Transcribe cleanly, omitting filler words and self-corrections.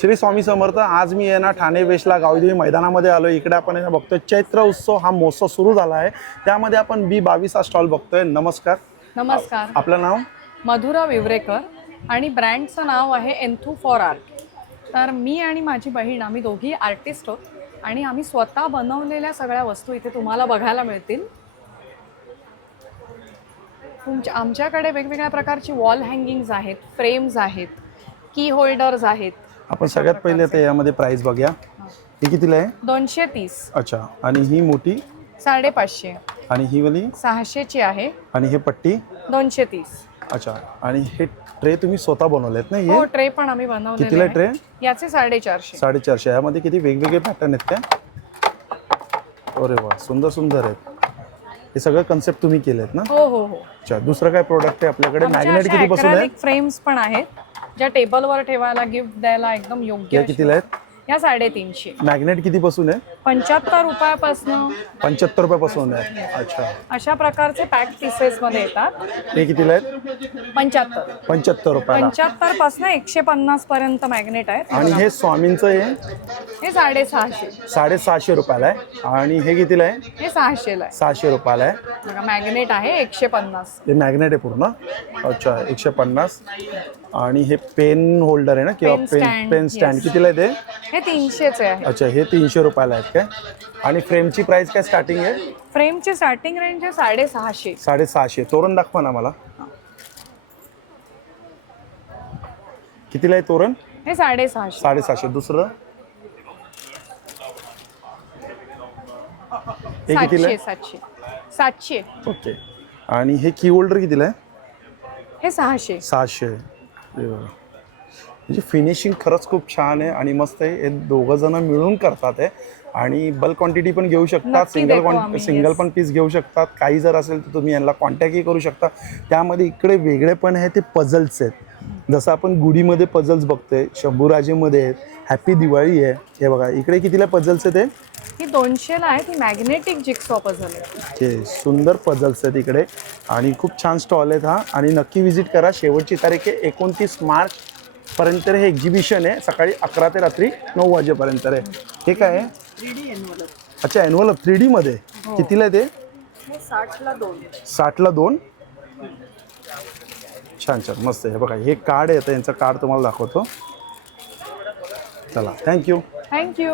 श्री स्वामी समर्थ. आज मी आहे ना ठाणे वेस्टला गावदेवी मैदानामध्ये आलो. इकडे आपण बघतोय चैत्र उत्सव हा महोत्सव सुरू झाला आहे. त्यामध्ये आपण B22 हा स्टॉल बघतोय. नमस्कार. नमस्कार. आपलं नाव? मधुरा विवरेकर आणि ब्रँडचं नाव आहे एन्थू फॉर आर्ट. तर मी आणि माझी बहीण आम्ही दोघी आर्टिस्ट आहोत आणि आम्ही स्वतः बनवलेल्या सगळ्या वस्तू इथे तुम्हाला बघायला मिळतील. आमच्याकडे वेगवेगळ्या प्रकारची वॉल हँगिंग्स आहेत, फ्रेम्स आहेत, की होल्डर्स आहेत. आपण सगळ्यात पहिले ते यामध्ये प्राइस बघूया. ही कितीला आहे? 230. अच्छा. आणि ही मोठी 550. आणि ही वाली 600 ची आहे. आणि हे पट्टी 230. अच्छा. आणि हे ट्रे तुम्ही स्वतः बनवलेत ना? हो, ट्रे पण आम्ही बनवलेले. कितीला ट्रे? याचे 450. 450. यामध्ये किती वेगवेगळे पॅटर्न आहेत त्या? अरे वा, सुंदर सुंदर आहेत. हे सगळं कन्सेप्ट तुम्ही केलेत ना? हो हो हो. अच्छा. दुसरं काय प्रोडक्ट आहे आपल्याकडे? मॅग्नेट किती पासून आहे? फ्रेम्स पण आहेत ज्या टेबलवर ठेवायला गिफ्ट द्यायला एकदम योग्य. या कितीला आहेत? या 350. मॅग्नेट किती पासून आहे? 75 रुपयापासून. 75 रुपयापासून आहे. अच्छा. अशा प्रकारचे पॅक पीसेस मध्ये येतात. हे कितीला आहेत? 75. 75 रुपयाला. 75 पासून 150 पर्यंत मॅग्नेट आहेत. आणि हे स्वामींचं आहे? हे 650. 650 रुपयाला आहे. आणि हे कितीला आहे? हे 600 ला आहे. 600 रुपयाला आहे. बघा, मॅग्नेट आहे 150. हे मॅग्नेट आहे पूर्ण. अच्छा. 150. आणि हे पेन होल्डर आहे ना किंवा पेन स्टँड कितीला आहे ते? हे 300 आहे. अच्छा. हे 300 रुपयाला आहेत काय? आणि फ्रेमची प्राइस काय स्टार्टिंग आहे? फ्रेमची स्टार्टिंग रेंज आहे 650. 650. तोरण दाखवा ना मला. कितीला आहे तोरण? हे 650. 650. दुसरं हे कितीला आहे? 700. ओके. आणि हे की होल्डर कितीला आहे? हे 600. 600. म्हणजे फिनिशिंग खरंच खूप छान आहे आणि मस्त आहे. हे दोघं जण मिळून करतात आहे आणि बल्क क्वांटिटी पण घेऊ शकतात, सिंगल पण पीस घेऊ शकतात. काही जर असेल तर तुम्ही यांना कॉन्टॅक्टही करू शकता. त्यामध्ये इकडे वेगळे पण आहे ते पझल्स आहेत. जसं आपण गुढीमध्ये पझल्स बघतोय, शंभूराजेमध्ये आहेत, हॅपी दिवाळी आहे. हे बघा इकडे कितीला पझल्स आहेत? ही 200 ला आहे. ती मॅग्नेटिक जिक्सॉ पझल आहे. ओके. सुंदर पझल्स आहेत इकडे आणि खूप छान स्टॉल आहेत हा. आणि नक्की व्हिजिट करा. शेवटची तारीख आहे 29 मार्च पर्यंत हे एक्झिबिशन आहे. सकाळी 11 ते रात्री 9 वाजेपर्यंत आहे. हे काय आहे? 3D envelope. अच्छा. एन्व्हलप 3D मध्ये. कितीला आहे ते? हे 60 ला 2. 60 ला 2. छान छान मस्त आहे. बघा हे कार्ड आहे. यांचं कार्ड तुम्हाला दाखवतो. चला, थँक्यू. थँक्यू.